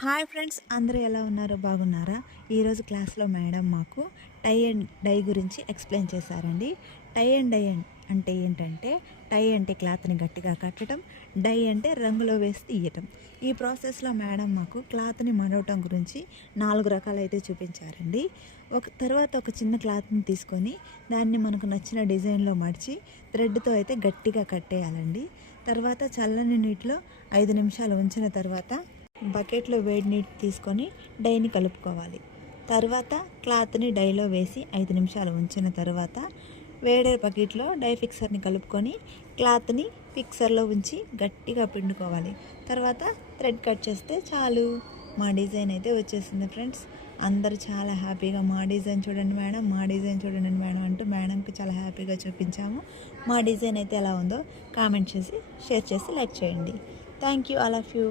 Hi friends, అందరూ ఎలా ఉన్నారు? బాగున్నారా? ఈరోజు క్లాస్లో మేడం మాకు టై అండ్ డై గురించి ఎక్స్ప్లెయిన్ చేశారండి. టై అండ్ డై అంటే ఏంటంటే, టై అంటే క్లాత్ని గట్టిగా కట్టడం, డై అంటే రంగులో వేసి తీయటం. ఈ ప్రాసెస్లో మేడం మాకు క్లాత్ని మడవటం గురించి 4 రకాలు అయితే చూపించారండి. తర్వాత ఒక చిన్న క్లాత్ని తీసుకొని దాన్ని మనకు నచ్చిన డిజైన్లో మడిచి థ్రెడ్తో అయితే గట్టిగా కట్టేయాలండి. తర్వాత చల్లని నీటిలో 5 నిమిషాలు ఉంచిన తర్వాత బకెట్లో వేడి నీటి తీసుకొని డైని కలుపుకోవాలి. తర్వాత క్లాత్ని డైలో వేసి 5 నిమిషాలు ఉంచిన తర్వాత వేడే బకెట్లో డై ఫిక్సర్ని కలుపుకొని క్లాత్ని ఫిక్సర్లో ఉంచి గట్టిగా పిండుకోవాలి. తర్వాత థ్రెడ్ కట్ చేస్తే చాలు, మా డిజైన్ అయితే వచ్చేసింది ఫ్రెండ్స్. అందరూ చాలా హ్యాపీగా మా డిజైన్ చూడండి మేడం, మా డిజైన్ చూడండి మేడం అంటూ మేడంకి చాలా హ్యాపీగా చూపించాము. మా డిజైన్ అయితే ఎలా ఉందో కామెంట్ చేసి, షేర్ చేసి, లైక్ చేయండి. Thank you all of you.